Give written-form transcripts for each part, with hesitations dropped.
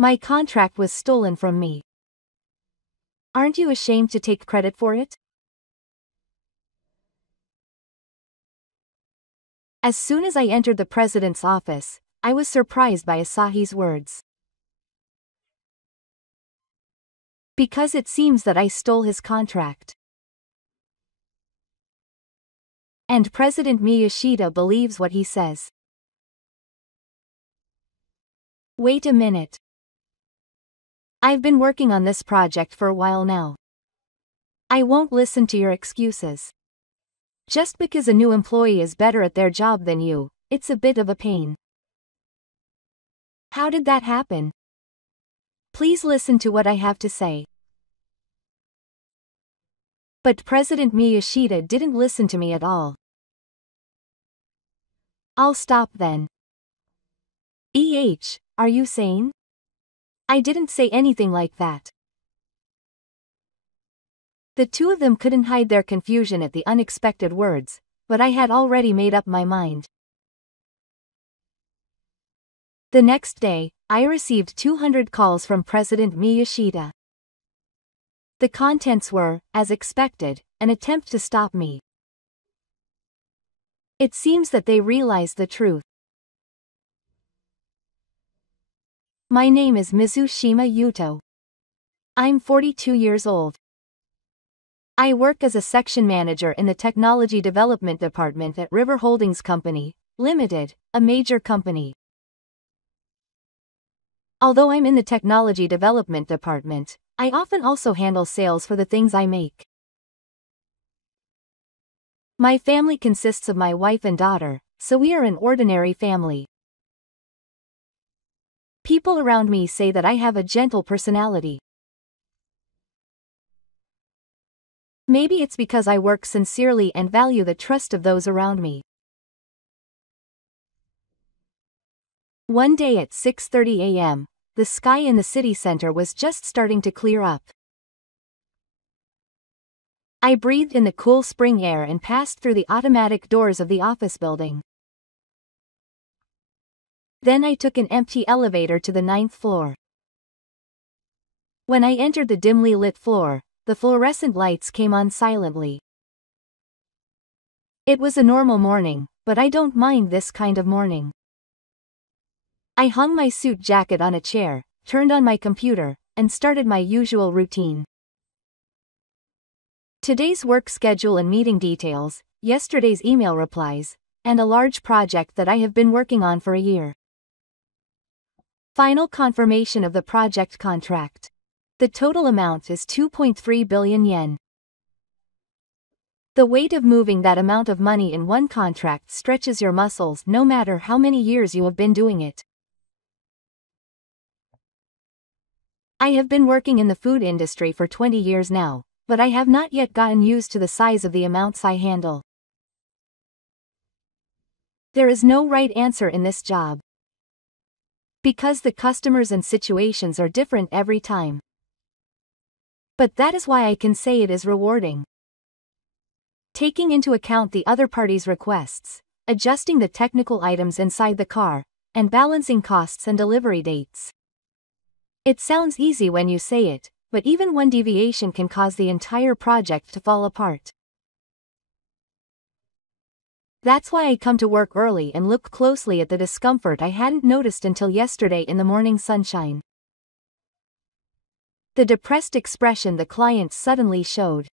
My contract was stolen from me. Aren't you ashamed to take credit for it? As soon as I entered the president's office, I was surprised by Asahi's words. Because it seems that I stole his contract. And President Miyashita believes what he says. Wait a minute. I've been working on this project for a while now. I won't listen to your excuses. Just because a new employee is better at their job than you, it's a bit of a pain. How did that happen? Please listen to what I have to say. But President Miyashita didn't listen to me at all. I'll stop then. Are you sane? I didn't say anything like that. The two of them couldn't hide their confusion at the unexpected words, but I had already made up my mind. The next day, I received 200 calls from President Miyashita. The contents were, as expected, an attempt to stop me. It seems that they realized the truth. My name is Mizushima Yuto. I'm 42 years old. I work as a section manager in the Technology Development Department at River Holdings Company, Limited, a major company. Although I'm in the Technology Development Department, I often also handle sales for the things I make. My family consists of my wife and daughter, so we are an ordinary family. People around me say that I have a gentle personality. Maybe it's because I work sincerely and value the trust of those around me. One day at 6:30 a.m., the sky in the city center was just starting to clear up. I breathed in the cool spring air and passed through the automatic doors of the office building. Then I took an empty elevator to the 9th floor. When I entered the dimly lit floor, the fluorescent lights came on silently. It was a normal morning, but I don't mind this kind of morning. I hung my suit jacket on a chair, turned on my computer, and started my usual routine. Today's work schedule and meeting details, yesterday's email replies, and a large project that I have been working on for a year. Final confirmation of the project contract. The total amount is 2.3 billion yen. The weight of moving that amount of money in one contract stretches your muscles no matter how many years you have been doing it. I have been working in the food industry for 20 years now, but I have not yet gotten used to the size of the amounts I handle. There is no right answer in this job. Because the customers and situations are different every time. But that is why I can say it is rewarding. Taking into account the other party's requests, adjusting the technical items inside the car, and balancing costs and delivery dates. It sounds easy when you say it, but even one deviation can cause the entire project to fall apart. That's why I come to work early and look closely at the discomfort I hadn't noticed until yesterday in the morning sunshine. The depressed expression the client suddenly showed.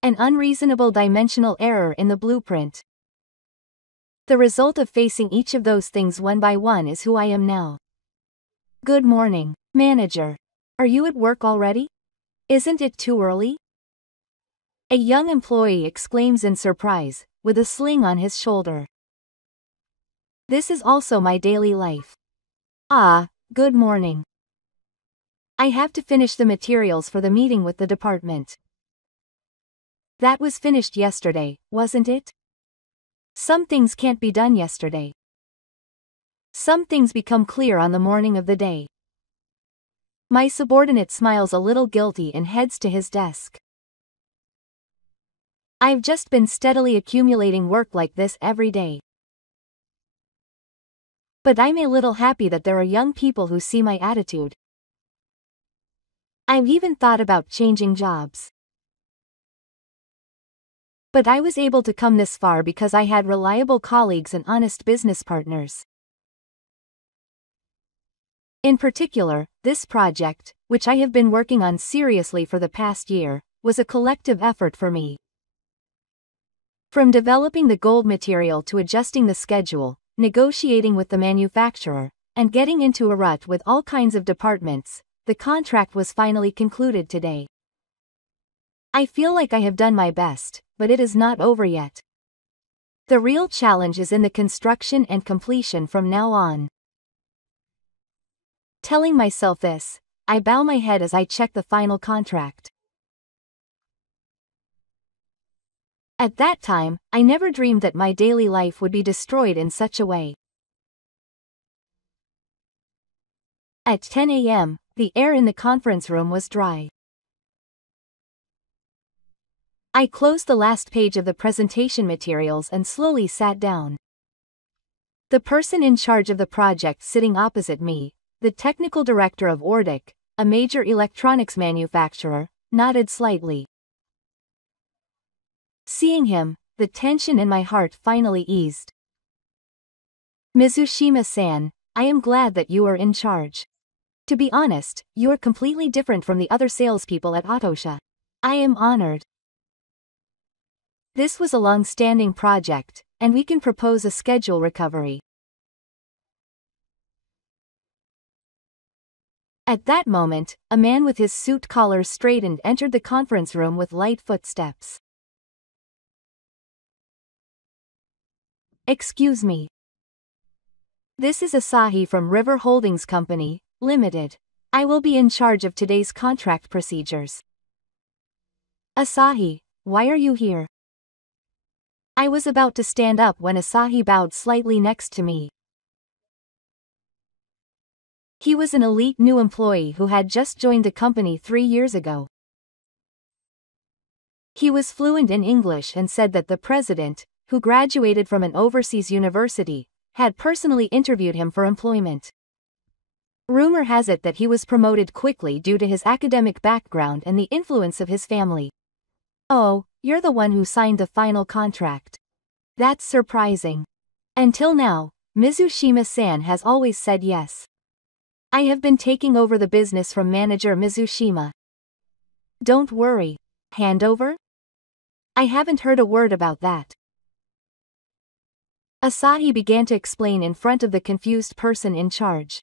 An unreasonable dimensional error in the blueprint. The result of facing each of those things one by one is who I am now. Good morning, manager. Are you at work already? Isn't it too early? A young employee exclaims in surprise, with a sling on his shoulder. This is also my daily life. Good morning. I have to finish the materials for the meeting with the department. That was finished yesterday, wasn't it? Some things can't be done yesterday. Some things become clear on the morning of the day. My subordinate smiles a little guilty and heads to his desk. I've just been steadily accumulating work like this every day. But I'm a little happy that there are young people who see my attitude. I've even thought about changing jobs. But I was able to come this far because I had reliable colleagues and honest business partners. In particular, this project, which I have been working on seriously for the past year, was a collective effort for me. From developing the gold material to adjusting the schedule, negotiating with the manufacturer, and getting into a rut with all kinds of departments, the contract was finally concluded today. I feel like I have done my best, but it is not over yet. The real challenge is in the construction and completion from now on. Telling myself this, I bow my head as I check the final contract. At that time, I never dreamed that my daily life would be destroyed in such a way. At 10 a.m., the air in the conference room was dry. I closed the last page of the presentation materials and slowly sat down. The person in charge of the project sitting opposite me, the technical director of Ordic, a major electronics manufacturer, nodded slightly. Seeing him, the tension in my heart finally eased. Mizushima-san, I am glad that you are in charge. To be honest, you are completely different from the other salespeople at Autosha. I am honored. This was a long-standing project, and we can propose a schedule recovery. At that moment, a man with his suit collar straightened entered the conference room with light footsteps. Excuse me. This is Asahi from River Holdings Company, Limited. I will be in charge of today's contract procedures. Asahi, why are you here? I was about to stand up when Asahi bowed slightly next to me. He was an elite new employee who had just joined the company 3 years ago. He was fluent in English and said that the president, who graduated from an overseas university, had personally interviewed him for employment. Rumor has it that he was promoted quickly due to his academic background and the influence of his family. Oh, you're the one who signed the final contract. That's surprising. Until now, Mizushima-san has always said yes. I have been taking over the business from manager Mizushima. Don't worry. Handover? I haven't heard a word about that. Asahi began to explain in front of the confused person in charge.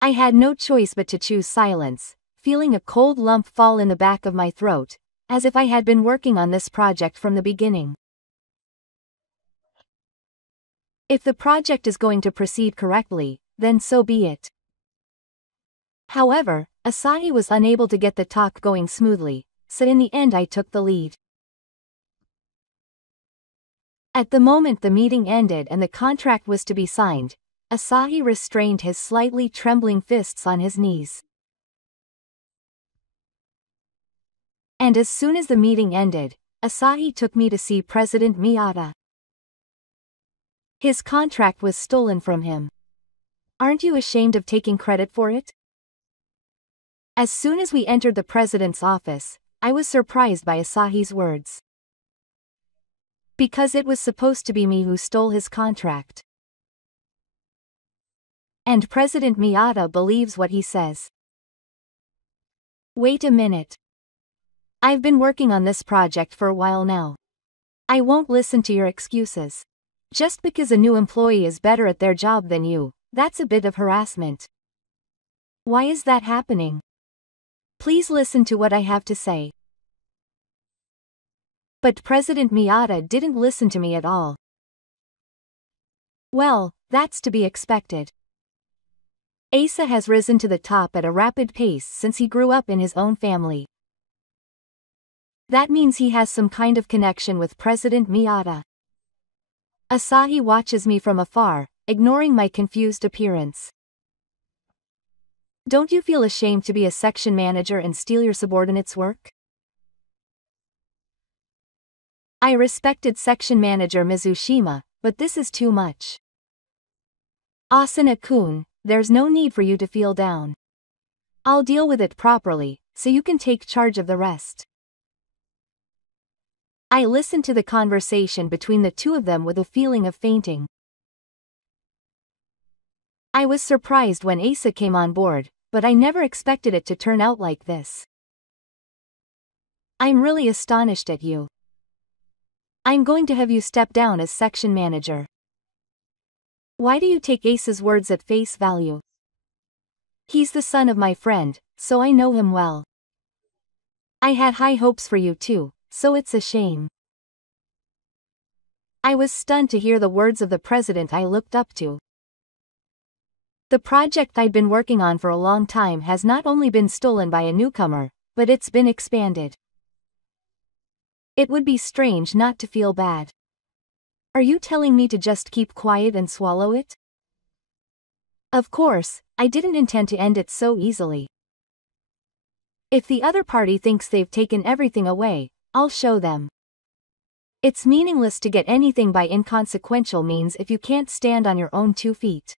I had no choice but to choose silence, feeling a cold lump fall in the back of my throat, as if I had been working on this project from the beginning. If the project is going to proceed correctly, then so be it. However, Asahi was unable to get the talk going smoothly, so in the end I took the lead. At the moment the meeting ended and the contract was to be signed, Asahi restrained his slightly trembling fists on his knees. And as soon as the meeting ended, Asahi took me to see President Miyata. His contract was stolen from him. Aren't you ashamed of taking credit for it? As soon as we entered the president's office, I was surprised by Asahi's words. Because it was supposed to be me who stole his contract. And President Miyata believes what he says. Wait a minute. I've been working on this project for a while now. I won't listen to your excuses. Just because a new employee is better at their job than you, that's a bit of harassment. Why is that happening? Please listen to what I have to say. But President Miyata didn't listen to me at all. Well, that's to be expected. Asa has risen to the top at a rapid pace since he grew up in his own family. That means he has some kind of connection with President Miyata. Asahi watches me from afar, ignoring my confused appearance. Don't you feel ashamed to be a section manager and steal your subordinates' work? I respected section manager Mizushima, but this is too much. Asuna-kun, there's no need for you to feel down. I'll deal with it properly, so you can take charge of the rest. I listened to the conversation between the two of them with a feeling of fainting. I was surprised when Asa came on board, but I never expected it to turn out like this. I'm really astonished at you. I'm going to have you step down as section manager. Why do you take Asa's words at face value? He's the son of my friend, so I know him well. I had high hopes for you too, so it's a shame. I was stunned to hear the words of the president I looked up to. The project I'd been working on for a long time has not only been stolen by a newcomer, but it's been expanded. It would be strange not to feel bad. Are you telling me to just keep quiet and swallow it? Of course, I didn't intend to end it so easily. If the other party thinks they've taken everything away, I'll show them. It's meaningless to get anything by inconsequential means if you can't stand on your own 2 feet.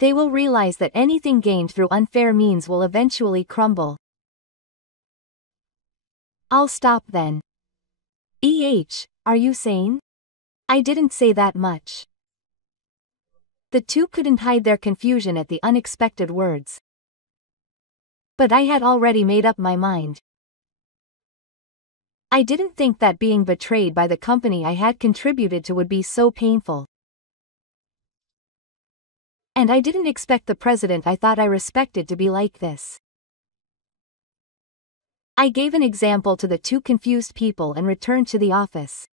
They will realize that anything gained through unfair means will eventually crumble. I'll stop then. Are you sane? I didn't say that much. The two couldn't hide their confusion at the unexpected words. But I had already made up my mind. I didn't think that being betrayed by the company I had contributed to would be so painful. And I didn't expect the president I thought I respected to be like this. I gave an example to the two confused people and returned to the office.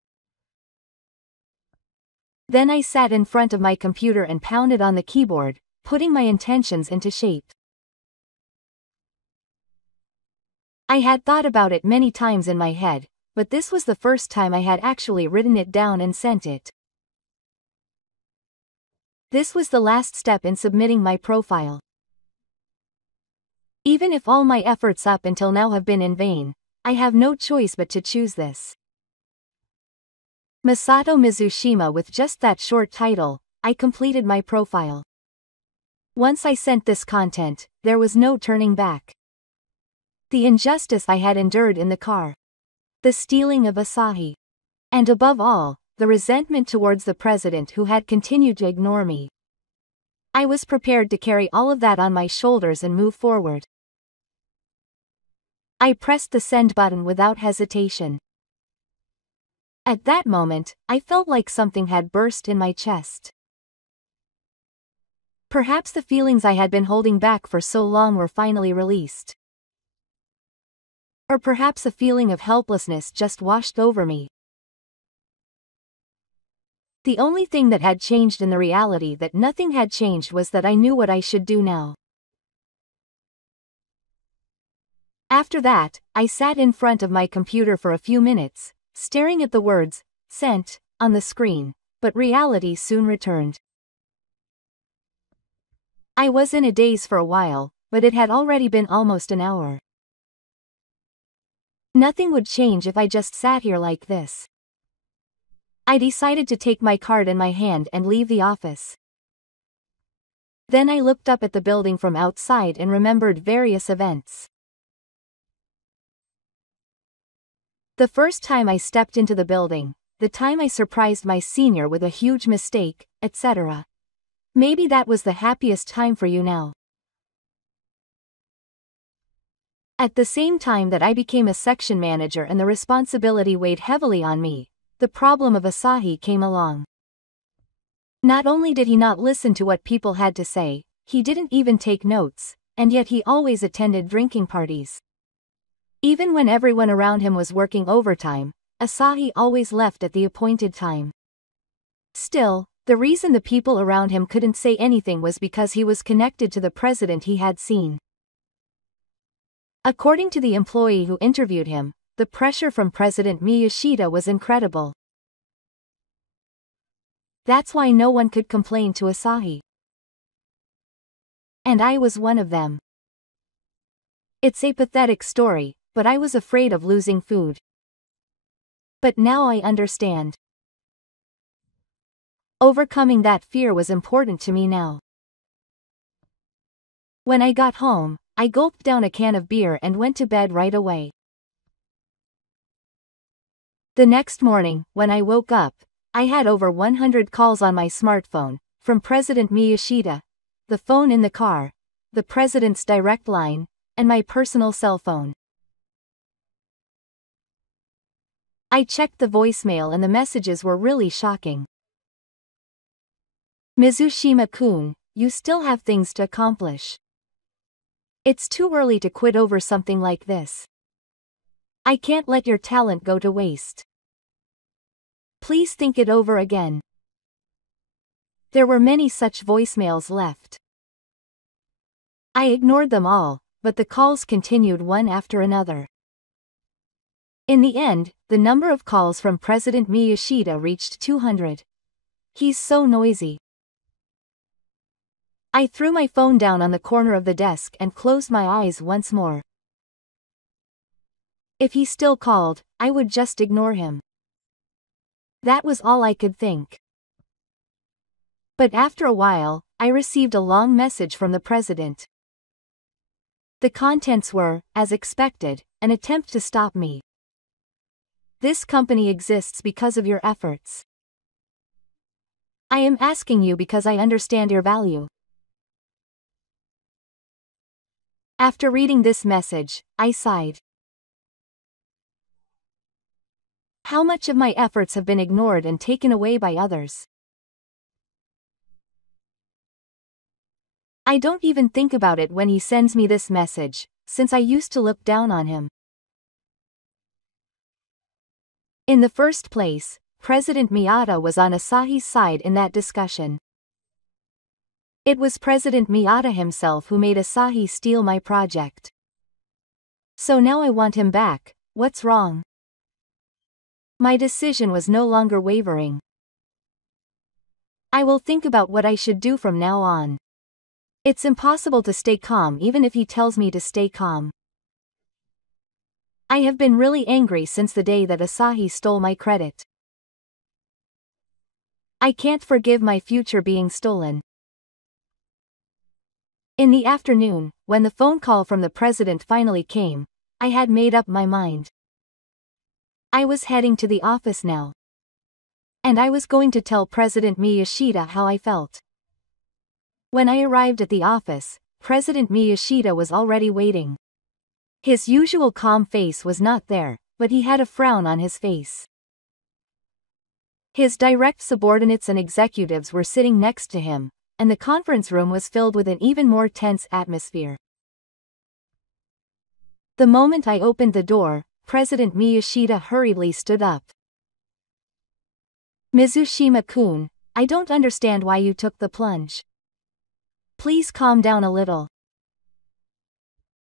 Then I sat in front of my computer and pounded on the keyboard, putting my intentions into shape. I had thought about it many times in my head, but this was the first time I had actually written it down and sent it. This was the last step in submitting my profile. Even if all my efforts up until now have been in vain, I have no choice but to choose this. Masato Mizushima. With just that short title, I completed my profile. Once I sent this content, there was no turning back. The injustice I had endured in the car. The stealing of Asahi. And above all, the resentment towards the president who had continued to ignore me. I was prepared to carry all of that on my shoulders and move forward. I pressed the send button without hesitation. At that moment, I felt like something had burst in my chest. Perhaps the feelings I had been holding back for so long were finally released. Or perhaps a feeling of helplessness just washed over me. The only thing that had changed in the reality that nothing had changed was that I knew what I should do now. After that, I sat in front of my computer for a few minutes, staring at the words, "sent," on the screen, but reality soon returned. I was in a daze for a while, but it had already been almost an hour. Nothing would change if I just sat here like this. I decided to take my card in my hand and leave the office. Then I looked up at the building from outside and remembered various events. The first time I stepped into the building, the time I surprised my senior with a huge mistake, etc. Maybe that was the happiest time for you now. At the same time that I became a section manager and the responsibility weighed heavily on me, the problem of Asahi came along. Not only did he not listen to what people had to say, he didn't even take notes, and yet he always attended drinking parties. Even when everyone around him was working overtime, Asahi always left at the appointed time. Still, the reason the people around him couldn't say anything was because he was connected to the president he had seen. According to the employee who interviewed him, the pressure from President Miyashita was incredible. That's why no one could complain to Asahi. And I was one of them. It's a pathetic story, but I was afraid of losing food. But now I understand. Overcoming that fear was important to me now. When I got home, I gulped down a can of beer and went to bed right away. The next morning, when I woke up, I had over 100 calls on my smartphone, from President Miyashita, the phone in the car, the president's direct line, and my personal cell phone. I checked the voicemail and the messages were really shocking. Mizushima-kun, you still have things to accomplish. It's too early to quit over something like this. I can't let your talent go to waste. Please think it over again. There were many such voicemails left. I ignored them all, but the calls continued one after another. In the end, the number of calls from President Miyashita reached 200. He's so noisy. I threw my phone down on the corner of the desk and closed my eyes once more. If he still called, I would just ignore him. That was all I could think. But after a while, I received a long message from the president. The contents were, as expected, an attempt to stop me. This company exists because of your efforts. I am asking you because I understand your value. After reading this message, I sighed. How much of my efforts have been ignored and taken away by others? I don't even think about it when he sends me this message, since I used to look down on him. In the first place, President Miyata was on Asahi's side in that discussion. It was President Miyata himself who made Asahi steal my project. So now I want him back. What's wrong? My decision was no longer wavering. I will think about what I should do from now on. It's impossible to stay calm even if he tells me to stay calm. I have been really angry since the day that Asahi stole my credit. I can't forgive my future being stolen. In the afternoon, when the phone call from the president finally came, I had made up my mind. I was heading to the office now. And I was going to tell President Miyashita how I felt. When I arrived at the office, President Miyashita was already waiting. His usual calm face was not there, but he had a frown on his face. His direct subordinates and executives were sitting next to him, and the conference room was filled with an even more tense atmosphere. The moment I opened the door, President Miyashita hurriedly stood up. Mizushima-kun, I don't understand why you took the plunge. Please calm down a little.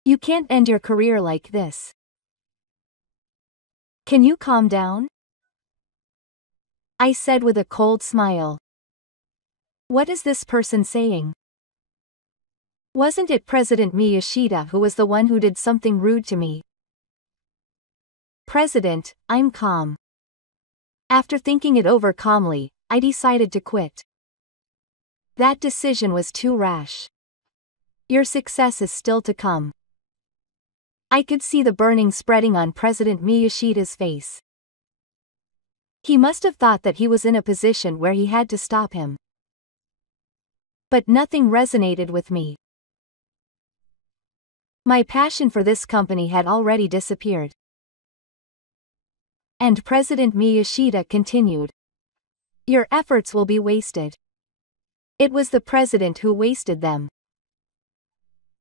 You can't end your career like this. Can you calm down? I said with a cold smile. What is this person saying? Wasn't it President Miyashita who was the one who did something rude to me? President, I'm calm. After thinking it over calmly, I decided to quit. That decision was too rash. Your success is still to come. I could see the burning spreading on President Miyashita's face. He must have thought that he was in a position where he had to stop him. But nothing resonated with me. My passion for this company had already disappeared. And President Miyashita continued. Your efforts will be wasted. It was the president who wasted them.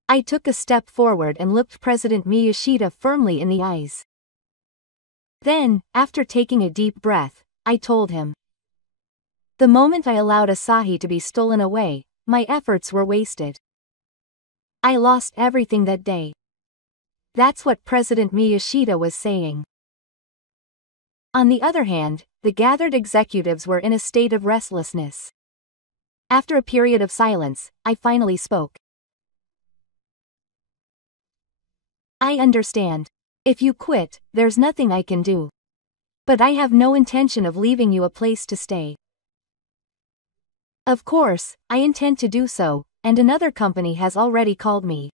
I took a step forward and looked President Miyashita firmly in the eyes. Then, after taking a deep breath, I told him. The moment I allowed Asahi to be stolen away, my efforts were wasted. I lost everything that day. That's what President Miyashita was saying. On the other hand, the gathered executives were in a state of restlessness. After a period of silence, I finally spoke. I understand. If you quit, there's nothing I can do. But I have no intention of leaving you a place to stay. Of course, I intend to do so, and another company has already called me.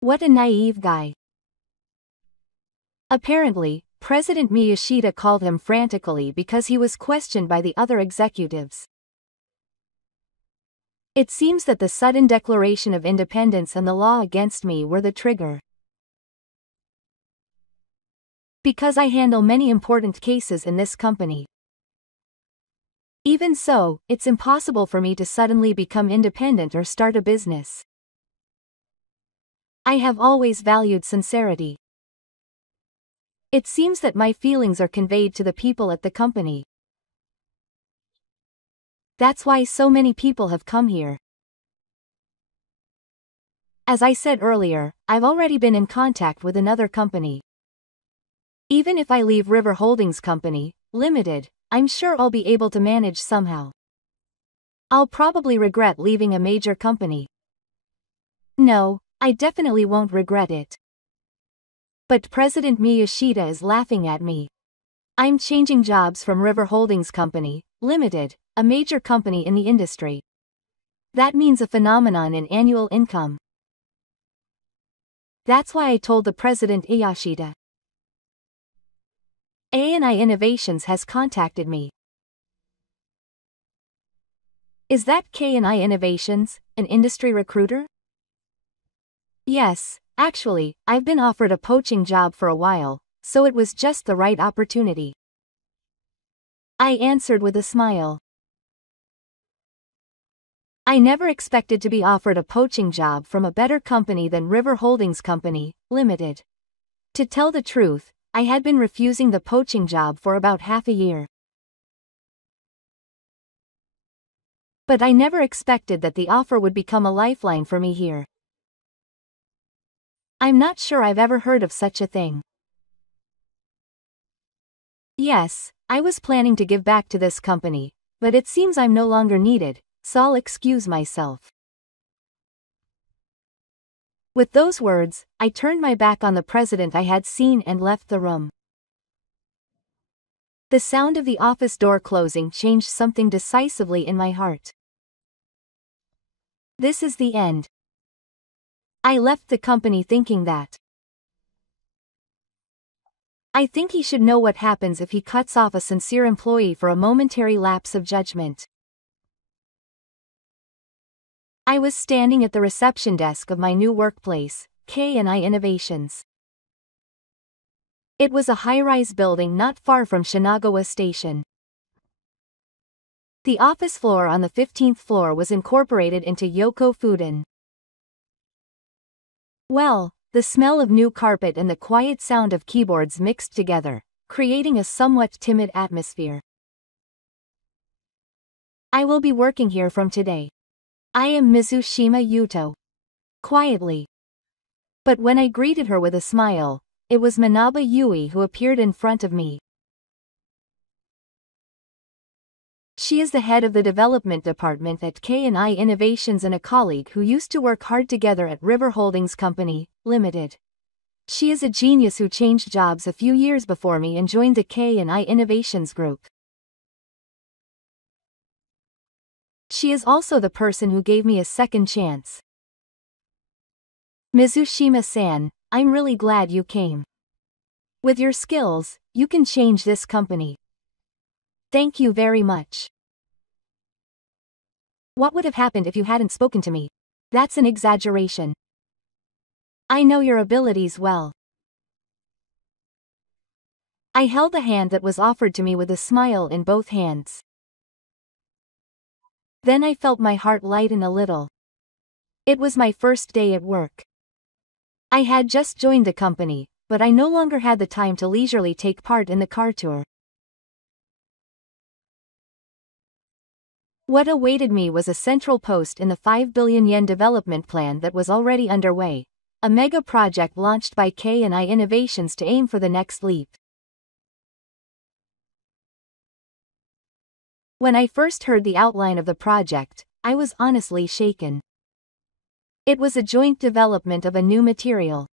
What a naive guy. Apparently, President Miyashita called him frantically because he was questioned by the other executives. It seems that the sudden declaration of independence and the law against me were the trigger. Because I handle many important cases in this company. Even so, it's impossible for me to suddenly become independent or start a business. I have always valued sincerity. It seems that my feelings are conveyed to the people at the company. That's why so many people have come here. As I said earlier, I've already been in contact with another company. Even if I leave River Holdings Company, Limited, I'm sure I'll be able to manage somehow. I'll probably regret leaving a major company. No, I definitely won't regret it. But President Miyashita is laughing at me. I'm changing jobs from River Holdings Company, Limited, a major company in the industry. That means a phenomenon in annual income. That's why I told the President Iyashida. A&I Innovations has contacted me. Is that K&I Innovations, an industry recruiter? Yes, actually, I've been offered a poaching job for a while, so it was just the right opportunity. I answered with a smile. I never expected to be offered a poaching job from a better company than River Holdings Company, Limited. To tell the truth, I had been refusing the poaching job for about half a year. But I never expected that the offer would become a lifeline for me here. I'm not sure I've ever heard of such a thing. Yes, I was planning to give back to this company, but it seems I'm no longer needed, so I'll excuse myself. With those words, I turned my back on the president I had seen and left the room. The sound of the office door closing changed something decisively in my heart. This is the end. I left the company thinking that. I think he should know what happens if he cuts off a sincere employee for a momentary lapse of judgment. I was standing at the reception desk of my new workplace, K&I Innovations. It was a high-rise building not far from Shinagawa Station. The office floor on the 15th floor was incorporated into Yoko Fuden. Well, the smell of new carpet and the quiet sound of keyboards mixed together, creating a somewhat timid atmosphere. I will be working here from today. I am Mizushima Yuto. Quietly. But when I greeted her with a smile, it was Manaba Yui who appeared in front of me. She is the head of the development department at K&I Innovations and a colleague who used to work hard together at River Holdings Company, Limited. She is a genius who changed jobs a few years before me and joined the K&I Innovations group. She is also the person who gave me a second chance. Mizushima-san, I'm really glad you came. With your skills, you can change this company. Thank you very much. What would have happened if you hadn't spoken to me? That's an exaggeration. I know your abilities well. I held the hand that was offered to me with a smile in both hands. Then I felt my heart lighten a little. It was my first day at work. I had just joined the company, but I no longer had the time to leisurely take part in the car tour. What awaited me was a central post in the 5 billion yen development plan that was already underway, a mega project launched by K&I Innovations to aim for the next leap. When I first heard the outline of the project, I was honestly shaken. It was a joint development of a new material.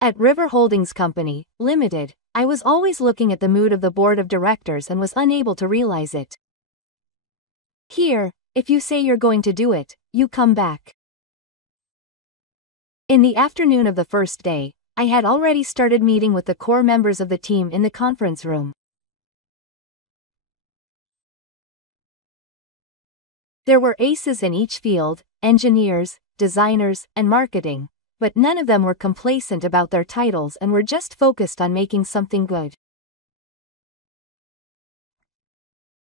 At River Holdings Company, Limited, I was always looking at the mood of the board of directors and was unable to realize it. Here, if you say you're going to do it, you come back. In the afternoon of the first day, I had already started meeting with the core members of the team in the conference room. There were aces in each field, engineers, designers, and marketing, but none of them were complacent about their titles and were just focused on making something good.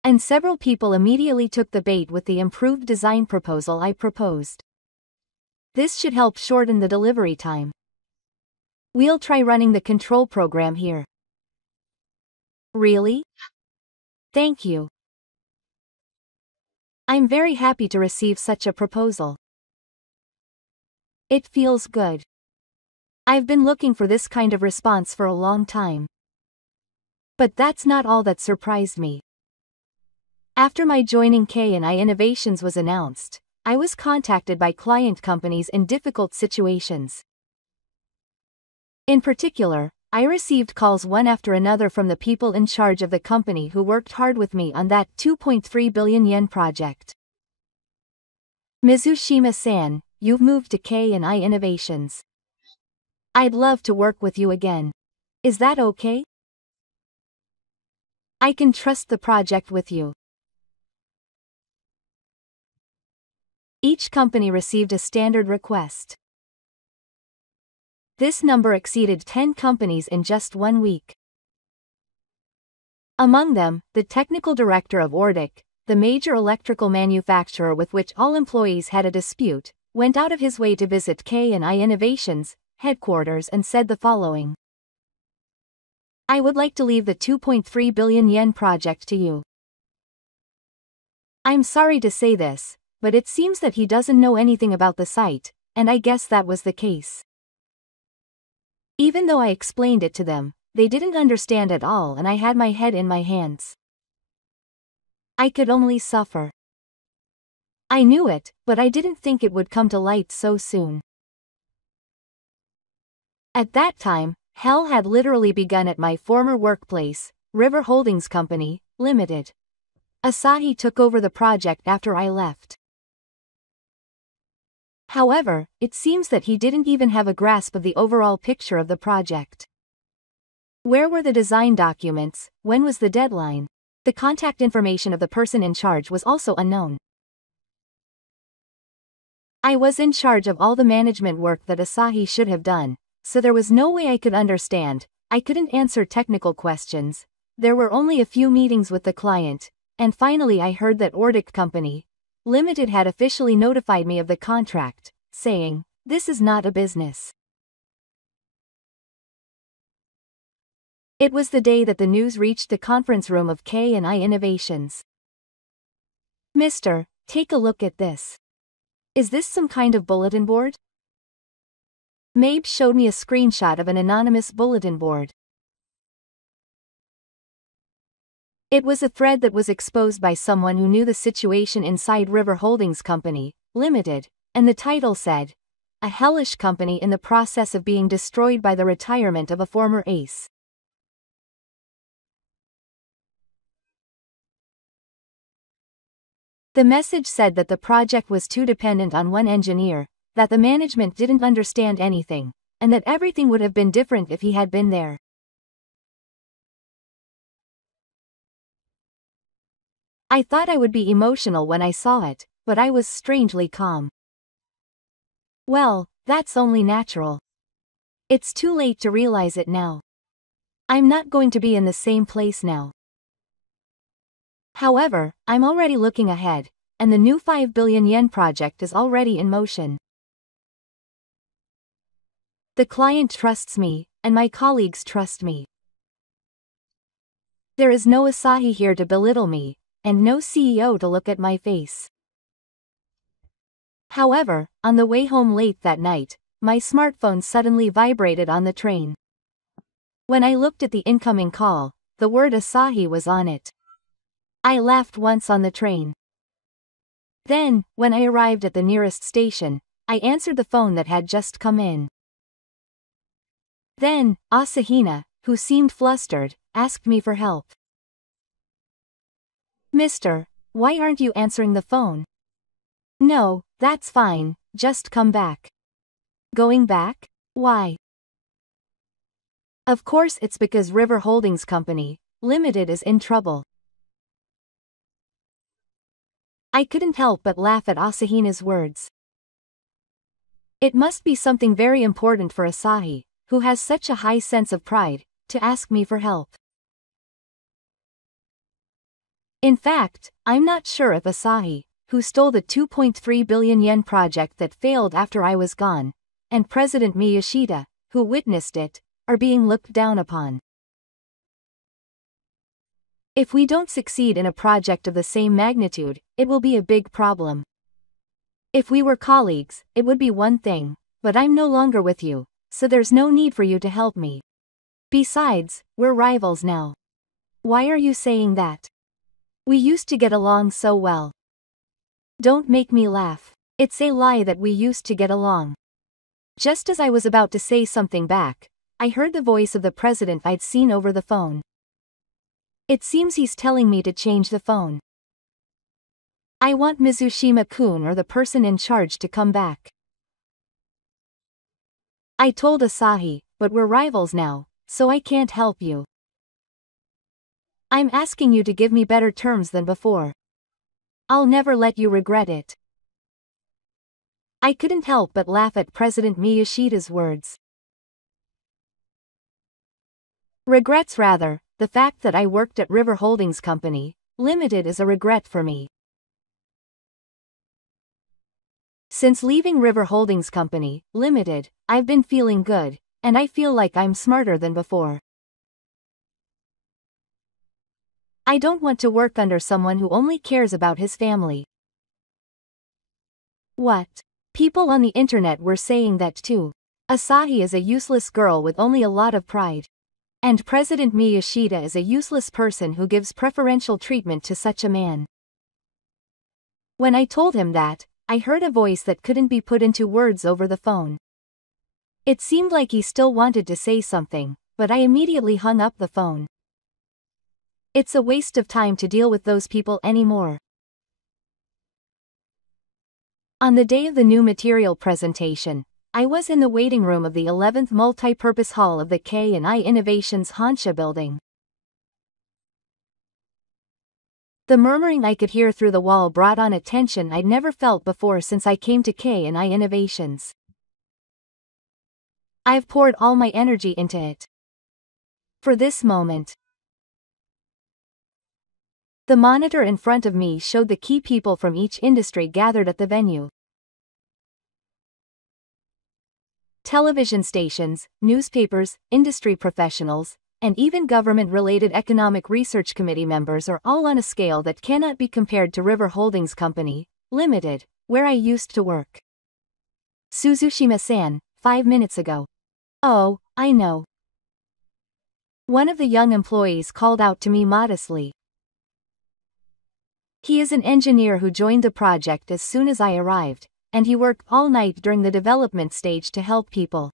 And several people immediately took the bait with the improved design proposal I proposed. This should help shorten the delivery time. We'll try running the control program here. Really? Thank you. I'm very happy to receive such a proposal. It feels good. I've been looking for this kind of response for a long time. But that's not all that surprised me. After my joining K&I Innovations was announced, I was contacted by client companies in difficult situations. In particular, I received calls one after another from the people in charge of the company who worked hard with me on that 2.3 billion yen project. Mizushima-san, you've moved to K&I Innovations. I'd love to work with you again. Is that okay? I can trust the project with you. Each company received a standard request. This number exceeded 10 companies in just 1 week. Among them, the technical director of Ordic, the major electrical manufacturer with which all employees had a dispute, went out of his way to visit K&I Innovations headquarters and said the following. I would like to leave the 2.3 billion yen project to you. I'm sorry to say this, but it seems that he doesn't know anything about the site, and I guess that was the case. Even though I explained it to them, they didn't understand at all and I had my head in my hands. I could only suffer. I knew it, but I didn't think it would come to light so soon. At that time, hell had literally begun at my former workplace, River Holdings Company, Limited. Asahi took over the project after I left. However, it seems that he didn't even have a grasp of the overall picture of the project. Where were the design documents? When was the deadline? The contact information of the person in charge was also unknown. I was in charge of all the management work that Asahi should have done, so there was no way I could understand. I couldn't answer technical questions. There were only a few meetings with the client, and finally I heard that Ordic Company Limited had officially notified me of the contract, saying, "This is not a business." It was the day that the news reached the conference room of K&I Innovations. Mister, take a look at this. Is this some kind of bulletin board? Mabe showed me a screenshot of an anonymous bulletin board. It was a thread that was exposed by someone who knew the situation inside River Holdings Company, Limited, and the title said, "A hellish company in the process of being destroyed by the retirement of a former ace." The message said that the project was too dependent on one engineer, that the management didn't understand anything, and that everything would have been different if he had been there. I thought I would be emotional when I saw it, but I was strangely calm. Well, that's only natural. It's too late to realize it now. I'm not going to be in the same place now. However, I'm already looking ahead, and the new 5 billion yen project is already in motion. The client trusts me, and my colleagues trust me. There is no Asahi here to belittle me, and no CEO to look at my face. However, on the way home late that night, my smartphone suddenly vibrated on the train. When I looked at the incoming call, the word Asahi was on it. I laughed once on the train. Then, when I arrived at the nearest station, I answered the phone that had just come in. Then, Asahina, who seemed flustered, asked me for help. "Mister, why aren't you answering the phone?" "No, that's fine, just come back." "Going back? Why?" "Of course it's because River Holdings Company, Limited is in trouble." I couldn't help but laugh at Asahina's words. It must be something very important for Asahi, who has such a high sense of pride, to ask me for help. In fact, I'm not sure if Asahi, who stole the 2.3 billion yen project that failed after I was gone, and President Miyashita, who witnessed it, are being looked down upon. If we don't succeed in a project of the same magnitude, it will be a big problem. If we were colleagues, it would be one thing, but I'm no longer with you, so there's no need for you to help me. Besides, we're rivals now. Why are you saying that? We used to get along so well. Don't make me laugh. It's a lie that we used to get along. Just as I was about to say something back, I heard the voice of the president I'd seen over the phone. It seems he's telling me to change the phone. I want Mizushima-kun or the person in charge to come back. I told Asahi, but we're rivals now, so I can't help you. I'm asking you to give me better terms than before. I'll never let you regret it. I couldn't help but laugh at President Miyashita's words. Regrets rather, the fact that I worked at River Holdings Company, Limited is a regret for me. Since leaving River Holdings Company, Limited, I've been feeling good, and I feel like I'm smarter than before. I don't want to work under someone who only cares about his family. What? People on the internet were saying that too. Asahi is a useless girl with only a lot of pride. And President Miyashita is a useless person who gives preferential treatment to such a man. When I told him that, I heard a voice that couldn't be put into words over the phone. It seemed like he still wanted to say something, but I immediately hung up the phone. It's a waste of time to deal with those people anymore. On the day of the new material presentation, I was in the waiting room of the 11th multi-purpose hall of the K&I Innovations Honsha building. The murmuring I could hear through the wall brought on a tension I'd never felt before since I came to K&I Innovations. I've poured all my energy into it. For this moment. The monitor in front of me showed the key people from each industry gathered at the venue. Television stations, newspapers, industry professionals, and even government-related economic research committee members are all on a scale that cannot be compared to River Holdings Company, Limited, where I used to work. Suzushima-san, 5 minutes ago. Oh, I know. One of the young employees called out to me modestly. He is an engineer who joined the project as soon as I arrived, and he worked all night during the development stage to help people.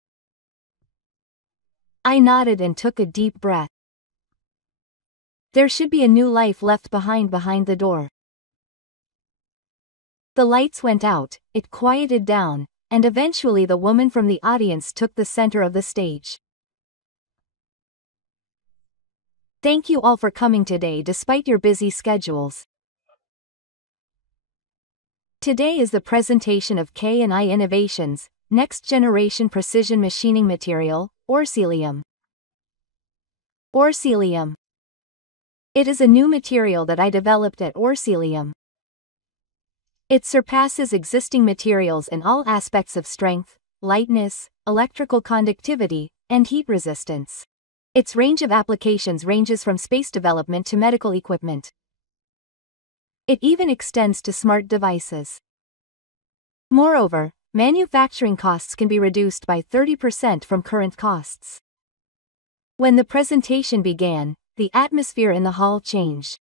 I nodded and took a deep breath. There should be a new life left behind the door. The lights went out, it quieted down, and eventually the woman from the audience took the center of the stage. Thank you all for coming today despite your busy schedules. Today is the presentation of K&I Innovations, Next Generation Precision Machining Material, Orcelium. Orcelium. It is a new material that I developed at Orcelium. It surpasses existing materials in all aspects of strength, lightness, electrical conductivity, and heat resistance. Its range of applications ranges from space development to medical equipment. It even extends to smart devices. Moreover, manufacturing costs can be reduced by 30% from current costs. When the presentation began, the atmosphere in the hall changed.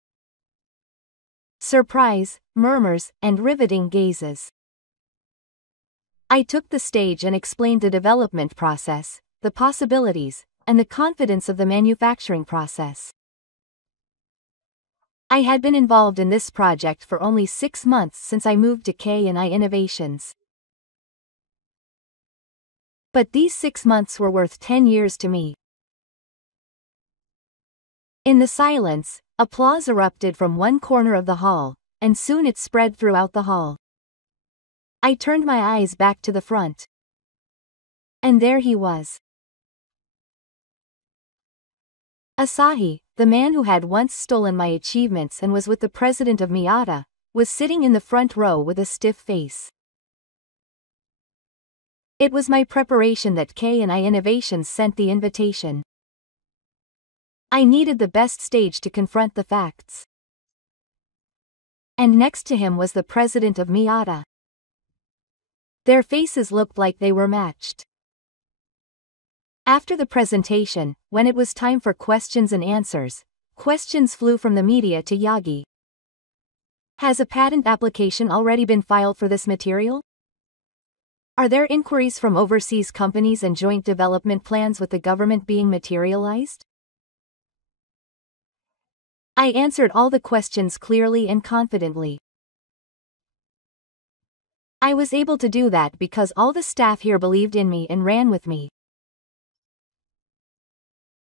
Surprise, murmurs, and riveting gazes. I took the stage and explained the development process, the possibilities, and the confidence of the manufacturing process. I had been involved in this project for only 6 months since I moved to K&I Innovations. But these 6 months were worth 10 years to me. In the silence, applause erupted from one corner of the hall, and soon it spread throughout the hall. I turned my eyes back to the front. And there he was. Asahi, the man who had once stolen my achievements and was with the president of Miyata, was sitting in the front row with a stiff face. It was my preparation that K&I Innovations sent the invitation. I needed the best stage to confront the facts. And next to him was the president of Miyata. Their faces looked like they were matched. After the presentation, when it was time for questions and answers, questions flew from the media to Yagi. Has a patent application already been filed for this material? Are there inquiries from overseas companies and joint development plans with the government being materialized? I answered all the questions clearly and confidently. I was able to do that because all the staff here believed in me and ran with me.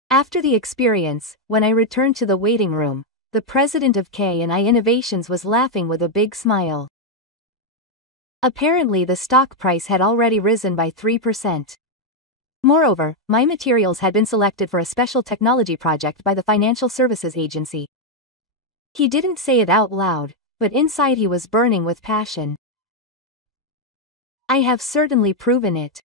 After the experience, when I returned to the waiting room, the president of K&I Innovations was laughing with a big smile. Apparently the stock price had already risen by 3%. Moreover, my materials had been selected for a special technology project by the Financial Services Agency. He didn't say it out loud, but inside he was burning with passion. I have certainly proven it.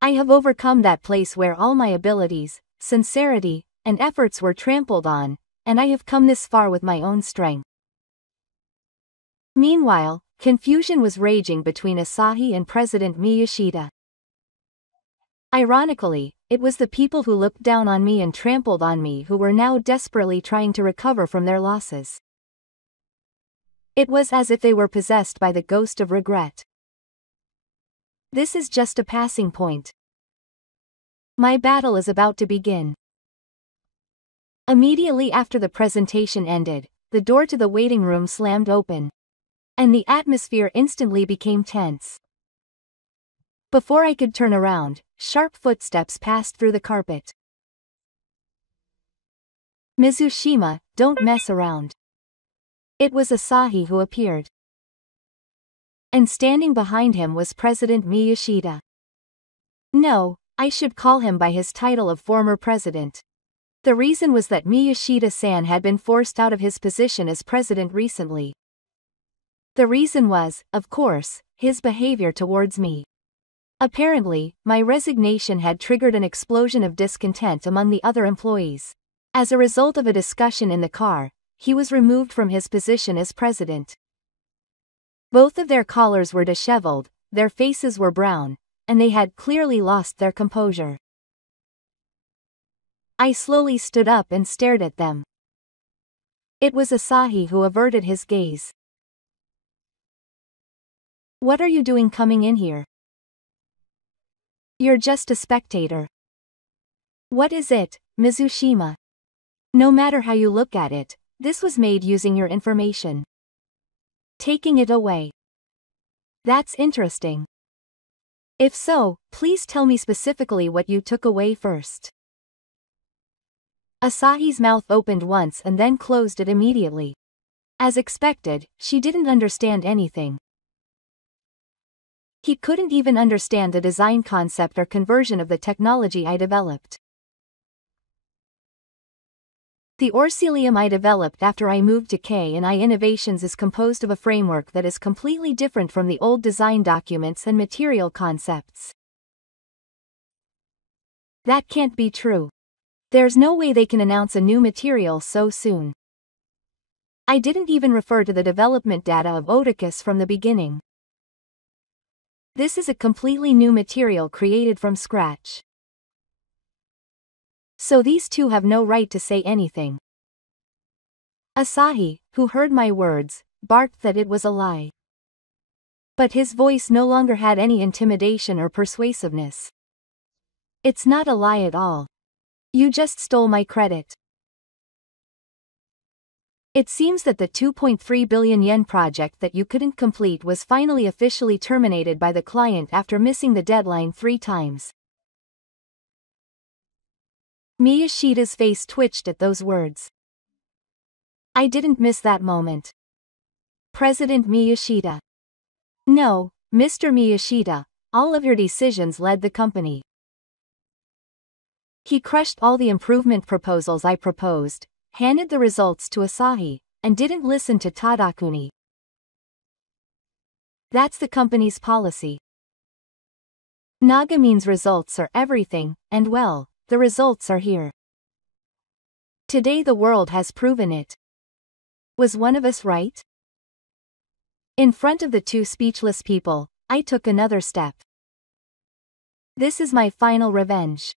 I have overcome that place where all my abilities, sincerity, and efforts were trampled on, and I have come this far with my own strength. Meanwhile, confusion was raging between Asahi and President Miyashita. Ironically, it was the people who looked down on me and trampled on me who were now desperately trying to recover from their losses. It was as if they were possessed by the ghost of regret. This is just a passing point. My battle is about to begin. Immediately after the presentation ended, the door to the waiting room slammed open. And the atmosphere instantly became tense. Before I could turn around, sharp footsteps passed through the carpet. Mizushima, don't mess around. It was Asahi who appeared. And standing behind him was President Miyashita. No, I should call him by his title of former president. The reason was that Miyashita-san had been forced out of his position as president recently. The reason was, of course, his behavior towards me. Apparently, my resignation had triggered an explosion of discontent among the other employees. As a result of a discussion in the car, he was removed from his position as president. Both of their collars were disheveled, their faces were brown, and they had clearly lost their composure. I slowly stood up and stared at them. It was Asahi who averted his gaze. What are you doing coming in here? You're just a spectator. What is it, Mizushima? No matter how you look at it, this was made using your information. Taking it away. That's interesting. If so, please tell me specifically what you took away first. Asahi's mouth opened once and then closed it immediately. As expected, she didn't understand anything. He couldn't even understand the design concept or conversion of the technology I developed. The Orcelium I developed after I moved to K&I Innovations is composed of a framework that is completely different from the old design documents and material concepts. That can't be true. There's no way they can announce a new material so soon. I didn't even refer to the development data of Oedicus from the beginning. This is a completely new material created from scratch. So these two have no right to say anything. Asahi, who heard my words, barked that it was a lie. But his voice no longer had any intimidation or persuasiveness. It's not a lie at all. You just stole my credit. It seems that the 2.3 billion yen project that you couldn't complete was finally officially terminated by the client after missing the deadline 3 times. Miyashida's face twitched at those words. I didn't miss that moment. President Miyashida. No, Mr. Miyashida, all of your decisions led the company. He crushed all the improvement proposals I proposed, handed the results to Asahi, and didn't listen to Tadakuni. That's the company's policy. Nagamine's results are everything, and well, the results are here. Today the world has proven it. Was one of us right? In front of the 2 speechless people, I took another step. This is my final revenge.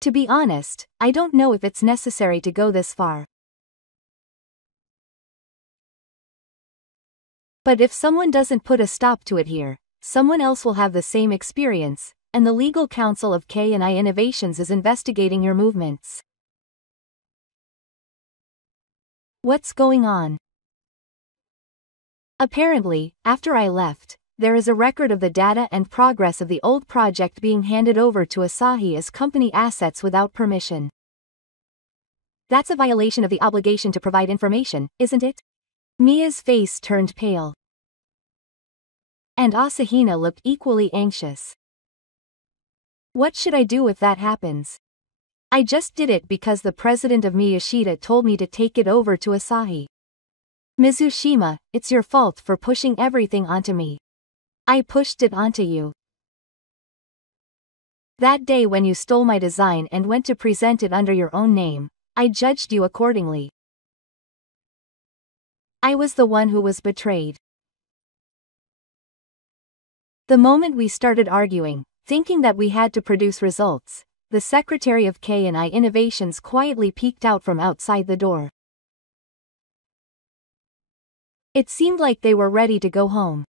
To be honest, I don't know if it's necessary to go this far. But if someone doesn't put a stop to it here, someone else will have the same experience, and the legal counsel of K&I Innovations is investigating your movements. What's going on? Apparently, after I left, there is a record of the data and progress of the old project being handed over to Asahi as company assets without permission. That's a violation of the obligation to provide information, isn't it? Mia's face turned pale. And Asahina looked equally anxious. What should I do if that happens? I just did it because the president of Miyashida told me to take it over to Asahi. Mizushima, it's your fault for pushing everything onto me. I pushed it onto you. That day when you stole my design and went to present it under your own name, I judged you accordingly. I was the one who was betrayed. The moment we started arguing, thinking that we had to produce results, the secretary of K&I Innovations quietly peeked out from outside the door. It seemed like they were ready to go home.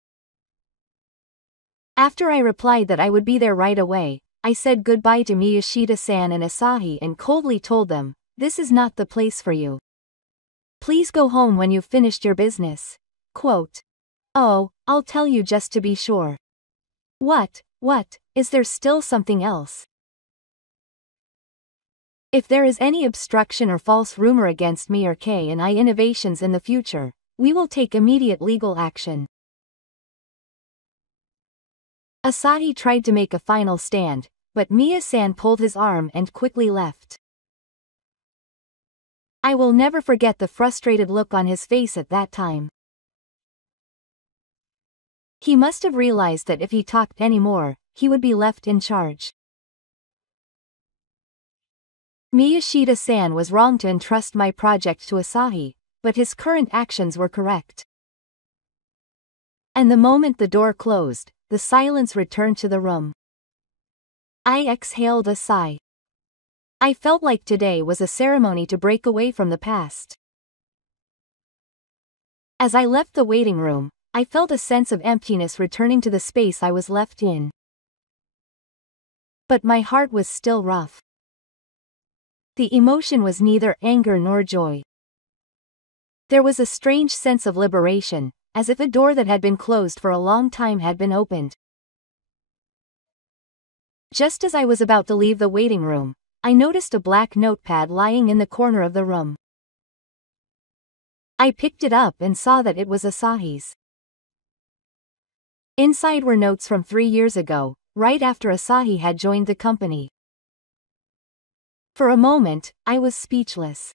After I replied that I would be there right away, I said goodbye to Miyashida-san and Asahi and coldly told them, this is not the place for you. Please go home when you've finished your business. Quote. Oh, I'll tell you just to be sure. What, is there still something else? If there is any obstruction or false rumor against me or K&I Innovations in the future, we will take immediate legal action. Asahi tried to make a final stand, but Miya-san pulled his arm and quickly left. I will never forget the frustrated look on his face at that time. He must have realized that if he talked anymore, he would be left in charge. Miyashida-san was wrong to entrust my project to Asahi, but his current actions were correct. And the moment the door closed, the silence returned to the room. I exhaled a sigh. I felt like today was a ceremony to break away from the past. As I left the waiting room, I felt a sense of emptiness returning to the space I was left in. But my heart was still rough. The emotion was neither anger nor joy. There was a strange sense of liberation, as if a door that had been closed for a long time had been opened. Just as I was about to leave the waiting room, I noticed a black notepad lying in the corner of the room. I picked it up and saw that it was Asahi's. Inside were notes from 3 years ago, right after Asahi had joined the company. For a moment, I was speechless.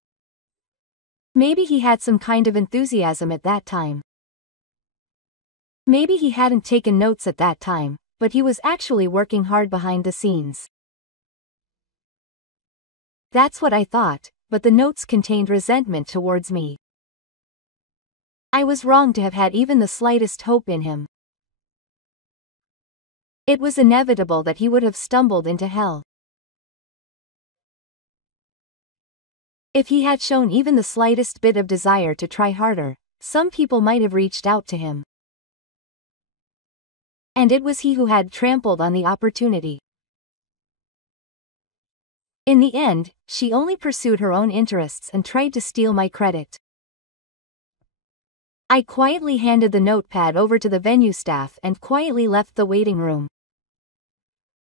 Maybe he had some kind of enthusiasm at that time. Maybe he hadn't taken notes at that time, but he was actually working hard behind the scenes. That's what I thought, but the notes contained resentment towards me. I was wrong to have had even the slightest hope in him. It was inevitable that he would have stumbled into hell. If he had shown even the slightest bit of desire to try harder, some people might have reached out to him. And it was he who had trampled on the opportunity. In the end, she only pursued her own interests and tried to steal my credit. I quietly handed the notepad over to the venue staff and quietly left the waiting room.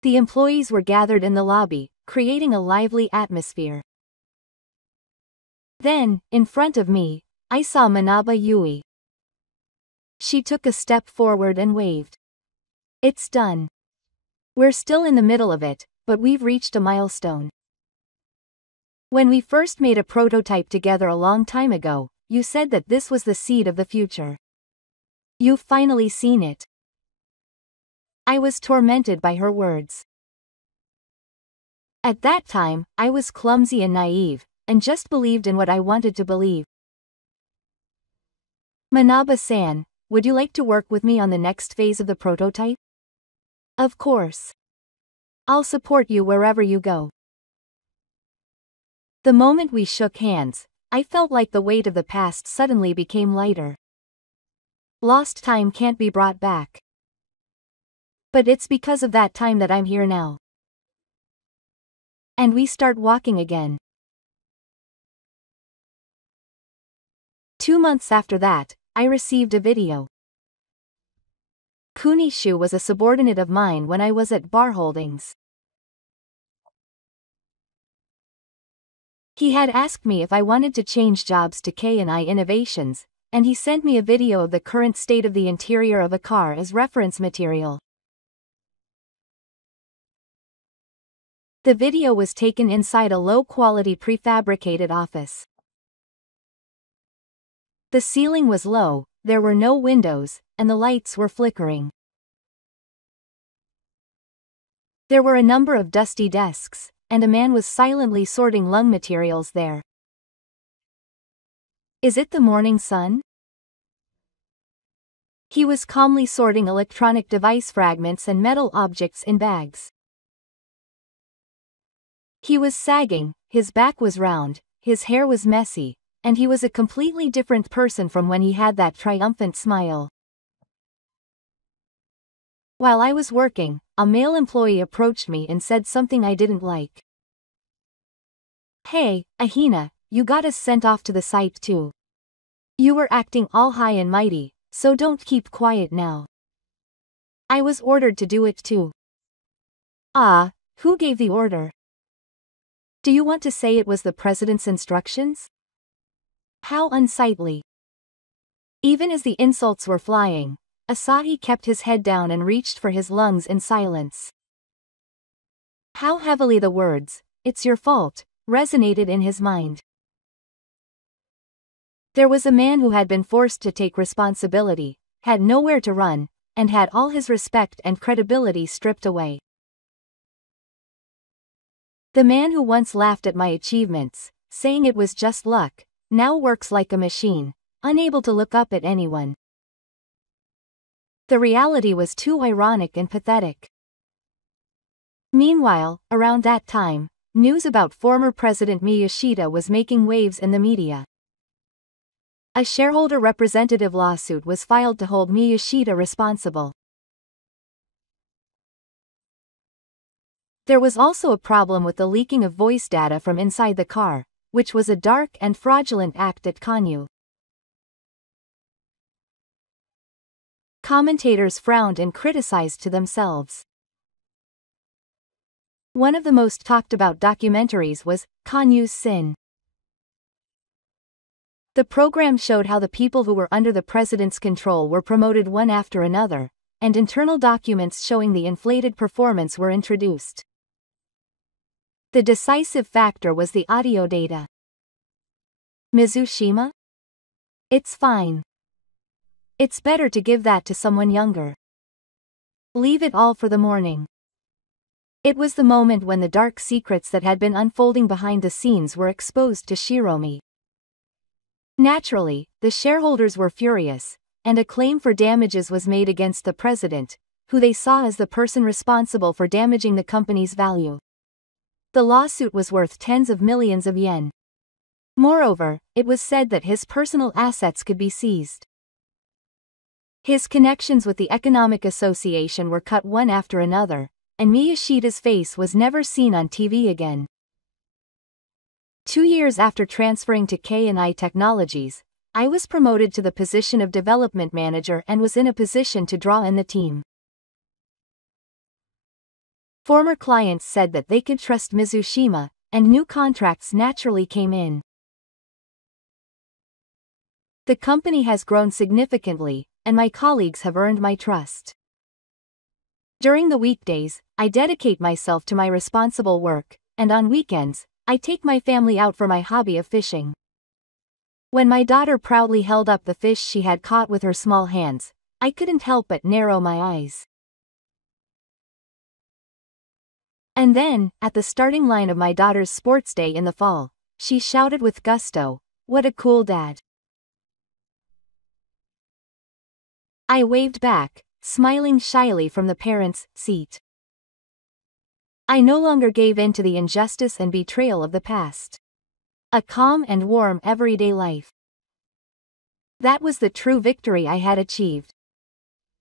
The employees were gathered in the lobby, creating a lively atmosphere. Then, in front of me, I saw Manaba Yui. She took a step forward and waved. It's done. We're still in the middle of it, but we've reached a milestone. When we first made a prototype together a long time ago, you said that this was the seed of the future. You've finally seen it. I was tormented by her words. At that time, I was clumsy and naive, and just believed in what I wanted to believe. Manaba-san, would you like to work with me on the next phase of the prototype? Of course. I'll support you wherever you go. The moment we shook hands, I felt like the weight of the past suddenly became lighter. Lost time can't be brought back. But it's because of that time that I'm here now. And we start walking again. 2 months after that, I received a video. Kunishu was a subordinate of mine when I was at Bar Holdings. He had asked me if I wanted to change jobs to K&I Innovations, and he sent me a video of the current state of the interior of a car as reference material. The video was taken inside a low-quality prefabricated office. The ceiling was low, there were no windows, and the lights were flickering. There were a number of dusty desks, and a man was silently sorting lung materials there. Is it the morning sun? He was calmly sorting electronic device fragments and metal objects in bags. He was sagging, his back was round, his hair was messy, and he was a completely different person from when he had that triumphant smile. While I was working, a male employee approached me and said something I didn't like. Hey, Ahina, you got us sent off to the site too. You were acting all high and mighty, so don't keep quiet now. I was ordered to do it too. Ah, who gave the order? Do you want to say it was the president's instructions? How unsightly. Even as the insults were flying, Asahi kept his head down and reached for his lungs in silence. How heavily the words, "It's your fault," resonated in his mind. There was a man who had been forced to take responsibility, had nowhere to run, and had all his respect and credibility stripped away. The man who once laughed at my achievements, saying it was just luck, now works like a machine, unable to look up at anyone. The reality was too ironic and pathetic. Meanwhile, around that time, news about former President Miyashita was making waves in the media. A shareholder representative lawsuit was filed to hold Miyashita responsible. There was also a problem with the leaking of voice data from inside the car, which was a dark and fraudulent act at Kanyu. Commentators frowned and criticized to themselves. One of the most talked about documentaries was Kanyu's Sin. The program showed how the people who were under the president's control were promoted one after another, and internal documents showing the inflated performance were introduced. The decisive factor was the audio data. Mizushima? It's fine. It's better to give that to someone younger. Leave it all for the morning. It was the moment when the dark secrets that had been unfolding behind the scenes were exposed to Shiromi. Naturally, the shareholders were furious, and a claim for damages was made against the president, who they saw as the person responsible for damaging the company's value. The lawsuit was worth tens of millions of yen. Moreover, it was said that his personal assets could be seized. His connections with the Economic Association were cut one after another, and Miyashita's face was never seen on TV again. 2 years after transferring to K&I Technologies, I was promoted to the position of development manager and was in a position to draw in the team. Former clients said that they could trust Mizushima, and new contracts naturally came in. The company has grown significantly, and my colleagues have earned my trust. During the weekdays, I dedicate myself to my responsible work, and on weekends, I take my family out for my hobby of fishing. When my daughter proudly held up the fish she had caught with her small hands, I couldn't help but narrow my eyes. And then, at the starting line of my daughter's sports day in the fall, she shouted with gusto, "What a cool dad." I waved back, smiling shyly from the parents' seat. I no longer gave in to the injustice and betrayal of the past. A calm and warm everyday life. That was the true victory I had achieved.